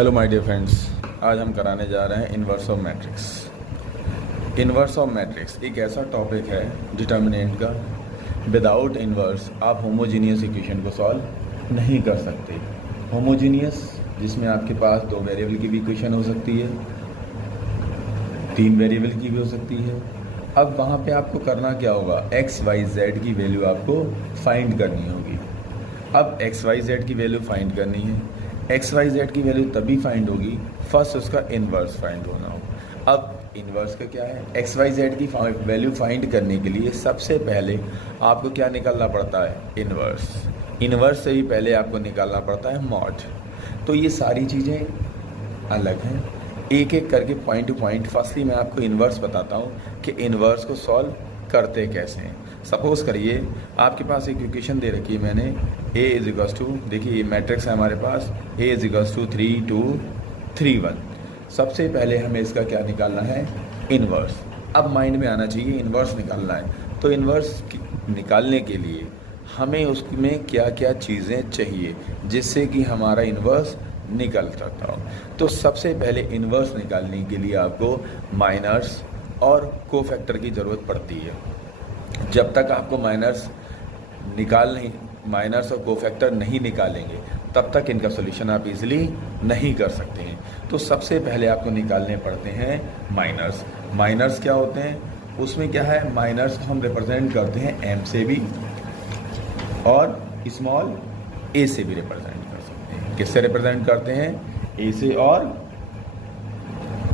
Hello my dear friends, आज हम कराने जा रहे हैं inverse of matrix. Inverse of matrix एक ऐसा टॉपिक है डिटर्मिनेंट का। विदाउट इन्वर्स आप होमोजीनियस इक्वेशन को सॉल्व नहीं कर सकते। होमोजीनियस जिसमें आपके पास 2 वेरिएबल की भी इक्वेशन हो सकती है, 3 वेरिएबल की भी हो सकती है। अब वहाँ पे आपको करना क्या होगा, एक्स वाई जेड की वैल्यू आपको फाइंड करनी होगी। अब एक्स वाई जेड की वैल्यू फाइंड करनी है। एक्स वाई जेड की वैल्यू तभी फाइंड होगी, फर्स्ट उसका इन्वर्स फाइंड होना हो। अब इन्वर्स का क्या है, एक्स वाई जेड की वैल्यू फाइंड करने के लिए सबसे पहले आपको क्या निकालना पड़ता है, इन्वर्स। इन्वर्स से ही पहले आपको निकालना पड़ता है मॉड। तो ये सारी चीज़ें अलग हैं, एक एक करके पॉइंट टू पॉइंट। फर्स्टली मैं आपको इन्वर्स बताता हूँ कि इन्वर्स को सॉल्व करते कैसे हैं। सपोज करिए आपके पास एक इक्वेशन दे रखी है मैंने, a इज इक्वल्स टू, देखिए ये मैट्रिक्स है हमारे पास, a इज इक्वल्स टू 3 2 3 1। सबसे पहले हमें इसका क्या निकालना है, इन्वर्स। अब माइंड में आना चाहिए इन्वर्स निकालना है, तो इन्वर्स निकालने के लिए हमें उसमें क्या क्या चीज़ें चाहिए जिससे कि हमारा इन्वर्स निकल सकता हो। तो सबसे पहले इन्वर्स निकालने के लिए आपको माइनर्स और कोफैक्टर की ज़रूरत पड़ती है। जब तक आपको माइनर्स और कोफैक्टर नहीं निकालेंगे तब तक इनका सॉल्यूशन आप इजीली नहीं कर सकते हैं। तो सबसे पहले आपको निकालने पड़ते हैं माइनर्स। माइनर्स क्या होते हैं, उसमें क्या है, माइनर्स को हम रिप्रेजेंट करते हैं एम से भी और स्मॉल ए से भी रिप्रेजेंट कर सकते हैं। किससे रिप्रेजेंट करते हैं, ए से और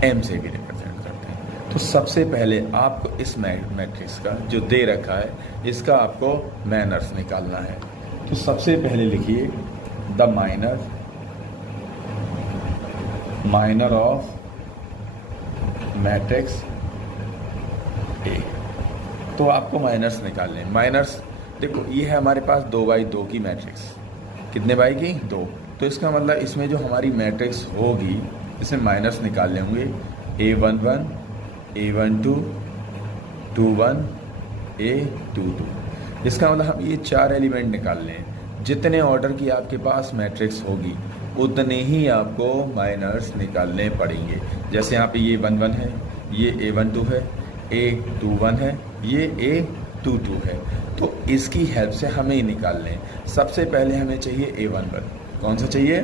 एम से भी रिप्रेजेंट करते हैं। तो सबसे पहले आपको इस मैट्रिक्स का जो दे रखा है इसका आपको माइनर्स निकालना है। तो सबसे पहले लिखिए the minor of matrix A. तो आपको माइनर्स निकालने हैं। माइनर्स देखो, ये है हमारे पास 2x2 की मैट्रिक्स। कितने बाई की, 2। तो इसका मतलब इसमें जो हमारी मैट्रिक्स होगी इसमें माइनर्स निकालने होंगे, A11 A12 21 A22। इसका मतलब हम ये 4 एलिमेंट निकाल लें। जितने ऑर्डर की आपके पास मैट्रिक्स होगी उतने ही आपको माइनर्स निकालने पड़ेंगे। जैसे यहाँ पे ये 11 है, ये A12 है, A21 है, ये A22 है। तो इसकी हेल्प से हमें ही निकाल लें। सबसे पहले हमें चाहिए A11। कौन सा चाहिए,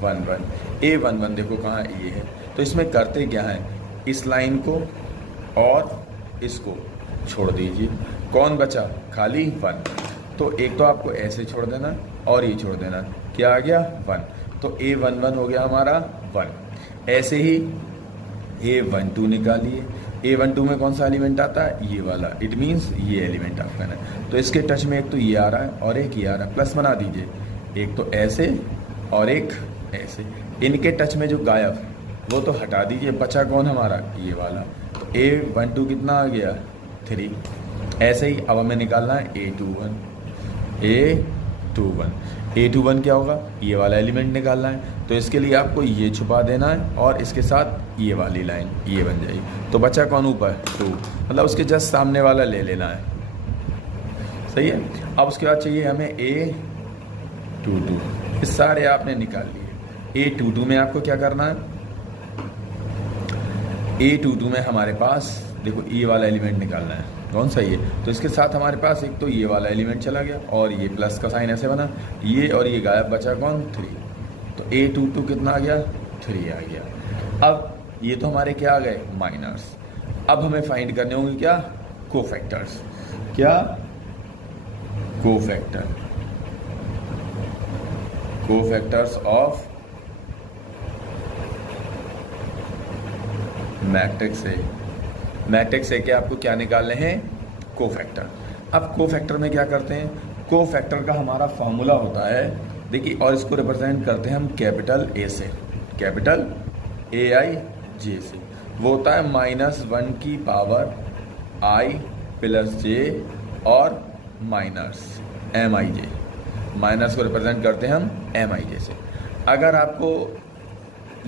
A11 देखो कहाँ ये है। तो इसमें करते क्या है, इस लाइन को और इसको छोड़ दीजिए, कौन बचा, खाली 1। तो एक तो आपको ऐसे छोड़ देना और ये छोड़ देना, क्या आ गया 1। तो A11 हो गया हमारा 1। ऐसे ही A12 निकालिए। A12 में कौन सा एलिमेंट आता है, ये वाला, इट मीन्स ये एलिमेंट आपका है। तो इसके टच में एक तो ये आ रहा है और एक ये आ रहा है, प्लस बना दीजिए। एक तो ऐसे और एक ऐसे, इनके टच में जो गायब वो तो हटा दीजिए, बचा कौन हमारा, ये वाला। तो A12 कितना आ गया, 3। ऐसे ही अब हमें निकालना है A21 क्या होगा, ये वाला एलिमेंट निकालना है। तो इसके लिए आपको ये छुपा देना है और इसके साथ ये वाली लाइन ये बन जाएगी। तो बचा कौन ऊपर, 2, मतलब उसके जस्ट सामने वाला ले लेना है, सही है। अब उसके बाद चाहिए हमें A22। ये सारे आपने निकाल लिए। A22 में आपको क्या करना है, A22 में हमारे पास देखो ये वाला एलिमेंट निकालना है, कौन सा, ये। तो इसके साथ हमारे पास एक तो ये वाला एलिमेंट चला गया और ये प्लस का साइन ऐसे बना, ये और ये गायब, बचा कौन, 3। तो A22 कितना आ गया, 3 आ गया। अब ये तो हमारे क्या आ गए, माइनर्स। अब हमें फाइंड करने होंगे क्या, कोफैक्टर्स। क्या, कोफैक्टर्स ऑफ मैट्रिक्स ए के आपको क्या निकालने हैं, कोफैक्टर। अब कोफैक्टर में क्या करते हैं, कोफैक्टर का हमारा फॉर्मूला होता है, देखिए, और इसको रिप्रेजेंट करते हैं हम कैपिटल ए से, कैपिटल AIJ से। वो होता है -1 की पावर I + J और माइनस MIJ। माइनस को रिप्रेजेंट करते हैं हम MIJ से। अगर आपको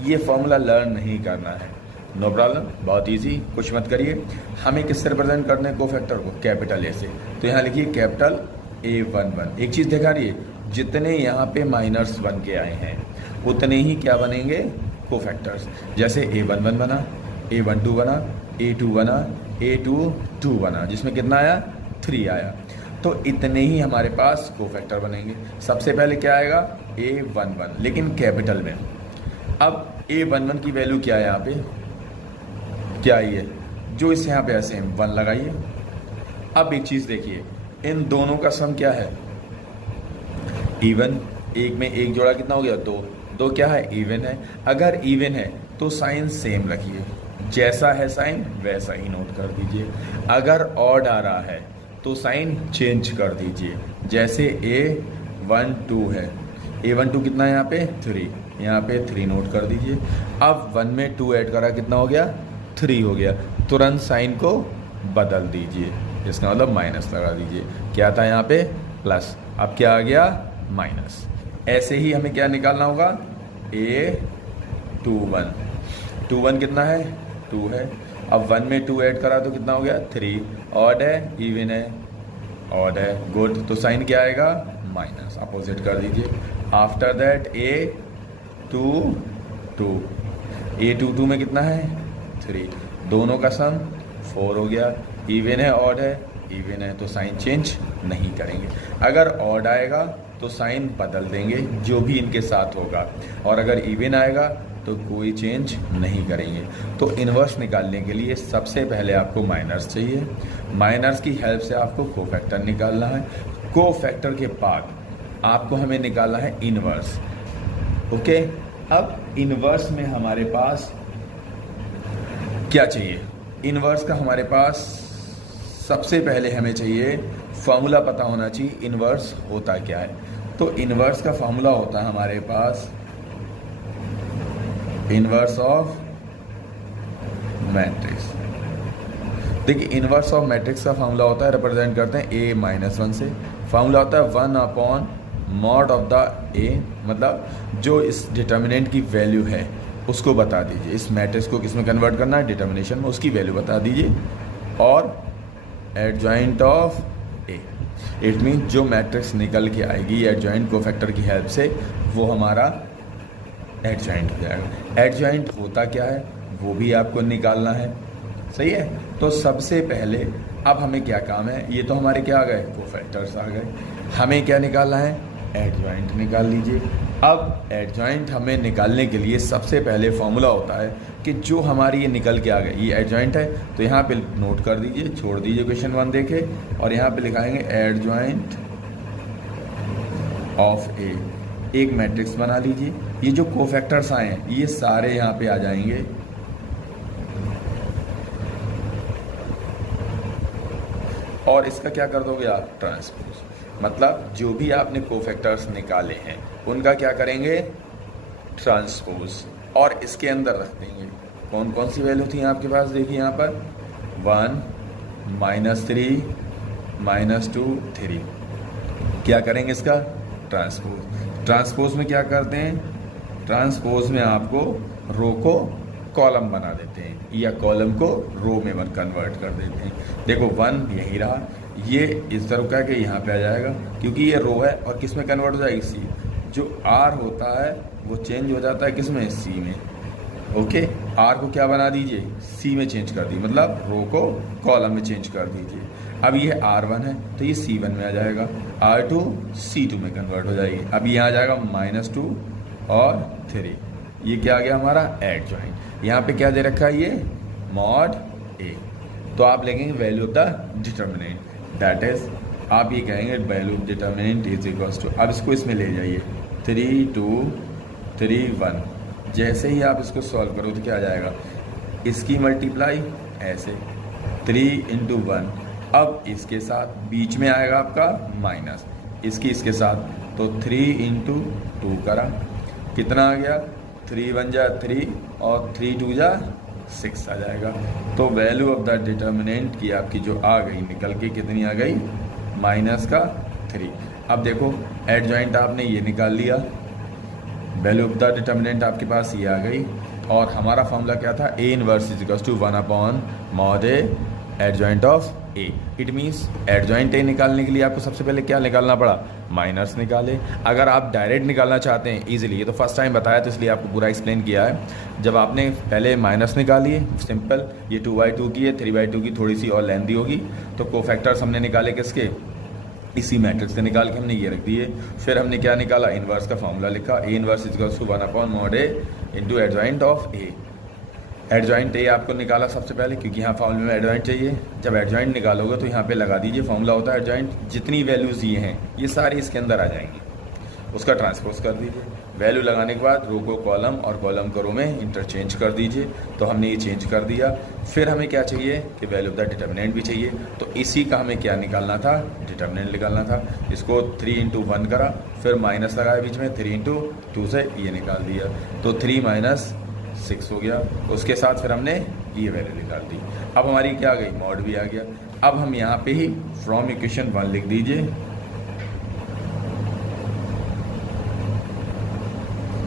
ये फॉर्मूला लर्न नहीं करना है, नो प्रॉब्लम, बहुत इजी, कुछ मत करिए। हमें किससे रिप्रेजेंट करने हैं, कोफैक्टर को, कैपिटल ए से। तो यहाँ लिखिए कैपिटल A11। एक चीज़ देखा रही है, जितने यहाँ पे माइनर्स बन के आए हैं उतने ही क्या बनेंगे, कोफैक्टर्स। जैसे A11 बना, A12 बना, A2 बना, A22 बना, जिसमें कितना आया, 3 आया। तो इतने ही हमारे पास कोफैक्टर बनेंगे। सबसे पहले क्या आएगा, A11, लेकिन कैपिटल में। अब A11 की वैल्यू क्या है, यहाँ पे क्या आई है, जो इस यहाँ पे ऐसे 1 लगाइए। अब एक चीज़ देखिए, इन दोनों का सम क्या है, इवन। एक में एक जोड़ा कितना हो गया, 2। 2 क्या है, इवन है। अगर इवन है तो साइन सेम रखिए, जैसा है साइन वैसा ही नोट कर दीजिए। अगर ऑड आ रहा है तो साइन चेंज कर दीजिए, जैसे A12 है, A12 कितना है यहाँ पे, 3, यहाँ पे 3 नोट कर दीजिए। अब 1 में 2 ऐड करा, कितना हो गया, 3 हो गया। तुरंत साइन को बदल दीजिए, इसका मतलब माइनस लगा दीजिए। क्या था यहाँ पे, प्लस, अब क्या आ गया, माइनस। ऐसे ही हमें क्या निकालना होगा, A21। 21 कितना है, 2 है। अब 1 में 2 ऐड करा तो कितना हो गया, 3। ऑड है, इवन है, ऑड है, गुड। तो साइन क्या आएगा, माइनस, अपोजिट कर दीजिए। आफ्टर दैट A22 में कितना है, 3। दोनों का सम 4 हो गया। इवन है, ऑड है, इवन है, तो साइन चेंज नहीं करेंगे। अगर ऑड आएगा तो साइन बदल देंगे, जो भी इनके साथ होगा, और अगर इवन आएगा तो कोई चेंज नहीं करेंगे। तो इन्वर्स निकालने के लिए सबसे पहले आपको माइनर्स चाहिए। माइनर्स की हेल्प से आपको कोफैक्टर निकालना है। कोफैक्टर के बाद आपको हमें निकालना है इन्वर्स। ओके, अब इन्वर्स में हमारे पास क्या चाहिए, इन्वर्स का हमारे पास सबसे पहले हमें चाहिए फॉर्मूला पता होना चाहिए, इन्वर्स होता क्या है। तो इन्वर्स का फॉर्मूला होता है हमारे पास इन्वर्स ऑफ मैट्रिक्स। देखिए, इन्वर्स ऑफ मैट्रिक्स का फॉर्मूला होता है, रिप्रेजेंट करते हैं A-1 से। फॉर्मूला होता है 1/mod ऑफ द A, मतलब जो इस डिटर्मिनेंट की वैल्यू है उसको बता दीजिए। इस मैट्रिक्स को किस में कन्वर्ट करना है, डिटर्मिनेशन में, उसकी वैल्यू बता दीजिए। और adjoint of A, it mean जो मैट्रिक्स निकल के आएगी एडजॉइंट कोफैक्टर की हेल्प से, वो हमारा एडजॉइंट हो जाएगा। एडजॉइंट होता क्या है वो भी आपको निकालना है, सही है। तो सबसे पहले अब हमें क्या काम है, ये तो हमारे क्या आ गए, कोफैक्टर्स आ गए। हमें क्या निकालना है, एडजॉइंट निकाल लीजिए। अब एडजॉइंट हमें निकालने के लिए सबसे पहले फॉर्मूला होता है कि जो हमारी ये निकल के आ गए, ये एडजॉइंट है, तो यहाँ पे नोट कर दीजिए, छोड़ दीजिए क्वेश्चन 1 देखे, और यहाँ पे लिखाएंगे एडजॉइंट ऑफ ए। एक मैट्रिक्स बना लीजिए। ये जो कोफैक्टर्स आए हैं ये सारे यहाँ पे आ जाएंगे, और इसका क्या कर दोगे आप, ट्रांसपोज। मतलब जो भी आपने कोफैक्टर्स निकाले हैं उनका क्या करेंगे, ट्रांसपोज, और इसके अंदर रख देंगे। कौन कौन सी वैल्यू थी आपके पास, देखिए यहाँ पर 1, -3, -2, 3। क्या करेंगे इसका, ट्रांसपोज। ट्रांसपोज में क्या करते हैं, ट्रांसपोज में आपको रो को कॉलम बना देते हैं या कॉलम को रो में कन्वर्ट कर देते हैं। देखो 1 यही रहा, ये इस तरह का कि यहाँ पे आ जाएगा क्योंकि ये रो है, और किस में कन्वर्ट हो जाएगी, सी। जो आर होता है वो चेंज हो जाता है किस में, सी में। ओके, आर को क्या बना दीजिए, सी में चेंज कर दीजिए, मतलब रो को कॉलम में चेंज कर दीजिए। अब ये R1 है तो ये C1 में आ जाएगा, R2 C2 में कन्वर्ट हो जाएगी। अब यहाँ आ जाएगा -2 और 3। ये क्या आ गया हमारा, एडजॉइंट। यहाँ पे क्या दे रखा है, ये मॉड A। तो आप लिखेंगे value of the determinant, that is आप ये कहेंगे value of determinant is equals to, अब इसको इसमें ले जाइए 3, 2, 3, 1। जैसे ही आप इसको सॉल्व करो तो क्या आ जाएगा, इसकी मल्टीप्लाई ऐसे 3 × 1। अब इसके साथ बीच में आएगा आपका माइनस, इसके साथ, तो 3 × 2 करा, कितना आ गया, 3 × 1 = 3 और 3 × 2 = 6 आ जाएगा। तो वैल्यू ऑफ द डिटर्मिनेंट की आपकी जो आ गई निकल के कितनी आ गई, -3। अब देखो एडजॉइंट आपने ये निकाल लिया, वैल्यू ऑफ द डिटर्मिनेंट आपके पास ये आ गई, और हमारा फॉर्मूला क्या था, A 1 = 1/mod A adjoint of A. It means adjoint A निकालने के लिए आपको सबसे पहले क्या निकालना पड़ा, माइनस निकाले। अगर आप डायरेक्ट निकालना चाहते हैं ईजिली, ये तो फर्स्ट टाइम बताया तो इसलिए आपको पूरा एक्सप्लेन किया है। जब आपने पहले माइनस निकालिए, सिंपल, ये 2/2 की है, 3/2 की थोड़ी सी और लेंथी होगी, तो कोफैक्टर्स हमने निकाले किसके, इसी मैट्रिक्स से निकाल के हमने ये रख दिए। फिर हमने क्या निकाला, इन्वर्स का फॉर्मूला लिखा, A inverse equals to 1/mod A into adjoint of A. Adjoint A आपको निकाला सबसे पहले, क्योंकि यहाँ फॉर्मूले में एडजॉइंट चाहिए। जब एडजॉइंट निकालोगे तो यहाँ पे लगा दीजिए, फॉर्मूला होता है एडजॉइंट, जितनी वैल्यूज़ ये हैं ये सारी इसके अंदर आ जाएंगी, उसका ट्रांसपोज कर दीजिए। वैल्यू लगाने के बाद रो को कॉलम और कॉलम को रो में इंटरचेंज कर दीजिए, तो हमने ये चेंज कर दिया। फिर हमें क्या चाहिए कि वैल्यू ऑफ द डिटर्मिनेंट भी चाहिए, तो इसी का हमें क्या निकालना था, डिटर्मिनेंट निकालना था। इसको 3 × 1 करा, फिर माइनस लगाया बीच में, 3 × 2 से ये निकाल दिया, तो 3 - 6 हो गया। उसके साथ फिर हमने ये वैल्यू निकाल दी। अब हमारी क्या आ गई, मॉड भी आ गया। अब हम यहाँ पे ही फ्रॉम इक्वेशन 1 लिख दीजिए,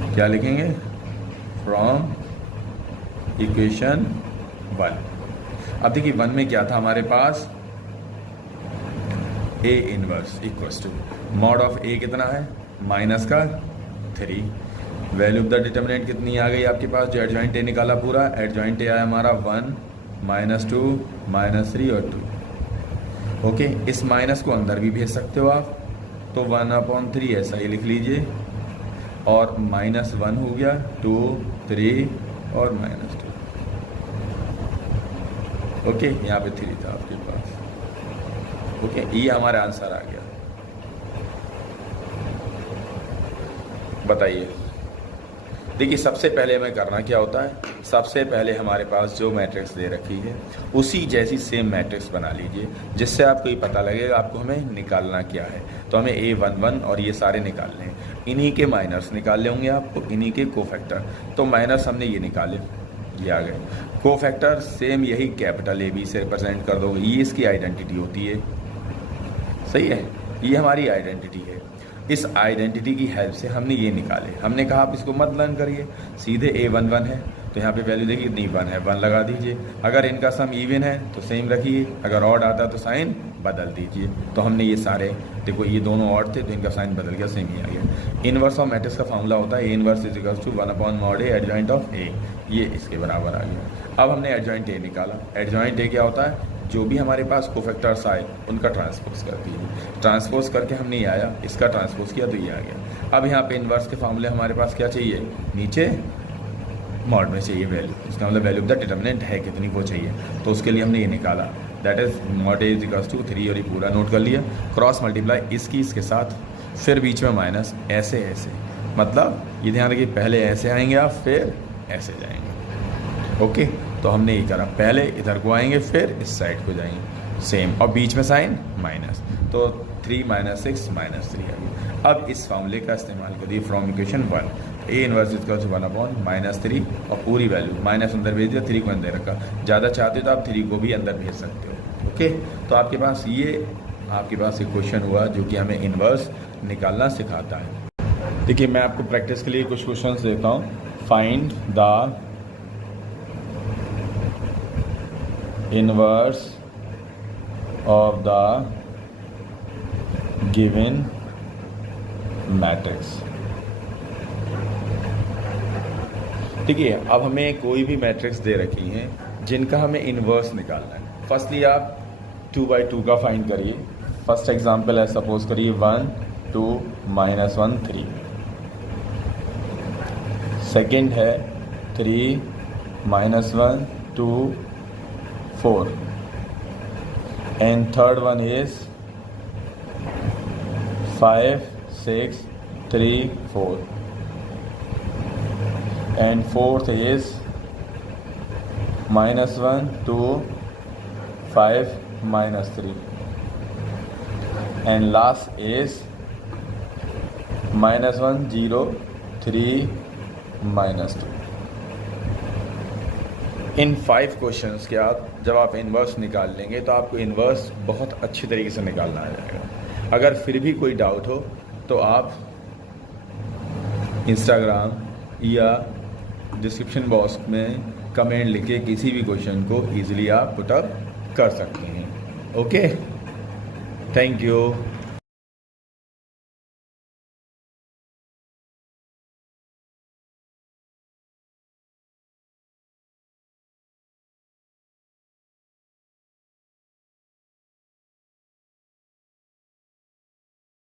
क्या लिखेंगे, फ्रॉम इक्वेशन 1। अब देखिए 1 में क्या था हमारे पास, A inverse equals to mod of A कितना है, माइनस का 3। वैल्यू ऑफ द डिटर्मिनेंट कितनी आ गई आपके पास, जो एडजॉइंट ए निकाला पूरा, एडजॉइंट ए आया हमारा 1 -2 -3 और 2। ओके, इस माइनस को अंदर भी भेज सकते हो आप, तो 1/3 ऐसा ही लिख लीजिए, और -1 हो गया, 2 3 और -2। ओके, यहाँ पे 3 था आपके पास। ओके, ये हमारा आंसर आ गया। बताइए, देखिए सबसे पहले हमें करना क्या होता है, सबसे पहले हमारे पास जो मैट्रिक्स दे रखी है उसी जैसी सेम मैट्रिक्स बना लीजिए, जिससे आपको ये पता लगेगा आपको हमें निकालना क्या है। तो हमें A11 और ये सारे निकालने हैं, इन्हीं के माइनस निकालने होंगे आपको, इन्हीं के कोफैक्टर। तो माइनस हमने ये निकाले, ये आ गए। कोफैक्टर सेम यही कैपिटल AB से रिप्रेजेंट कर दोगे, ये इसकी आइडेंटिटी होती है, सही है, ये हमारी आइडेंटिटी है। इस आइडेंटिटी की हेल्प से हमने ये निकाले। हमने कहा आप इसको मत लर्न करिए, सीधे A11 है तो यहाँ पे वैल्यू देखिए कितनी 1 है, 1 लगा दीजिए। अगर इनका सम इवन है तो सेम रखिए, अगर ऑड आता तो साइन बदल दीजिए। तो हमने ये सारे, देखो ये दोनों ऑड थे तो इनका साइन बदल गया, सेम ही आ गया। इनवर्स ऑफ मैट्रिक्स का फॉर्मूला होता है A inverse is equals to 1/mod A adjoint of A, ये इसके बराबर आ गया। अब हमने एडजॉइंट A निकाला। एडजॉइंट A क्या होता है, जो भी हमारे पास कोफैक्टर्स आए उनका ट्रांसपोज करती है। ट्रांसपोज करके हमने ये आया, इसका ट्रांसपोज किया तो ये आ गया। अब यहाँ पे इन्वर्स के फॉर्मूले हमारे पास क्या चाहिए, नीचे मॉड में चाहिए वैल्यू, इसका मतलब वैल्यू ऑफ द डिटर्मिनेंट है कितनी वो चाहिए, तो उसके लिए हमने ये निकाला, that is mod A is equals to 3, और ये पूरा नोट कर लिया। क्रॉस मल्टीप्लाई इसकी इसके साथ, फिर बीच में माइनस, ऐसे ऐसे, मतलब ये ध्यान रखिए पहले ऐसे आएंगे आप, फिर ऐसे जाएंगे। ओके, तो हमने ये करा, पहले इधर को आएंगे फिर इस साइड को जाएंगे, सेम, और बीच में साइन माइनस, तो 3 - 6 -3 आ गया। अब इस फॉर्मूले का इस्तेमाल करिए from equation 1, A inverse is equals to 1/-3 और पूरी वैल्यू माइनस अंदर भेज दिया, 3 को अंदर रखा। ज़्यादा चाहते हो तो आप 3 को भी अंदर भेज सकते हो। ओके, तो आपके पास ये आपके पास एक क्वेश्चन हुआ जो कि हमें इनवर्स निकालना सिखाता है। देखिए मैं आपको प्रैक्टिस के लिए कुछ क्वेश्चंस देता हूँ। Find the inverse of the given matrix. देखिए अब हमें कोई भी मैट्रिक्स दे रखी हैं जिनका हमें इनवर्स निकालना है। फर्स्टली आप 2/2 का फाइंड करिए। फर्स्ट एग्जांपल है, सपोज करिए 1 2 -1 3। सेकंड है 3 -1 2 4 and third one is 5 6 3 4 and fourth is -1 2 5 -3 and last is -1 0 3 -2। In 5 questions के आप जब आप इन्वर्स निकाल लेंगे तो आपको इन्वर्स बहुत अच्छी तरीके से निकालना आ जाएगा। अगर फिर भी कोई डाउट हो तो आप इंस्टाग्राम या डिस्क्रिप्शन बॉक्स में कमेंट लिख के किसी भी क्वेश्चन को ईजिली आप पुट अप कर सकते हैं। Okay, thank you.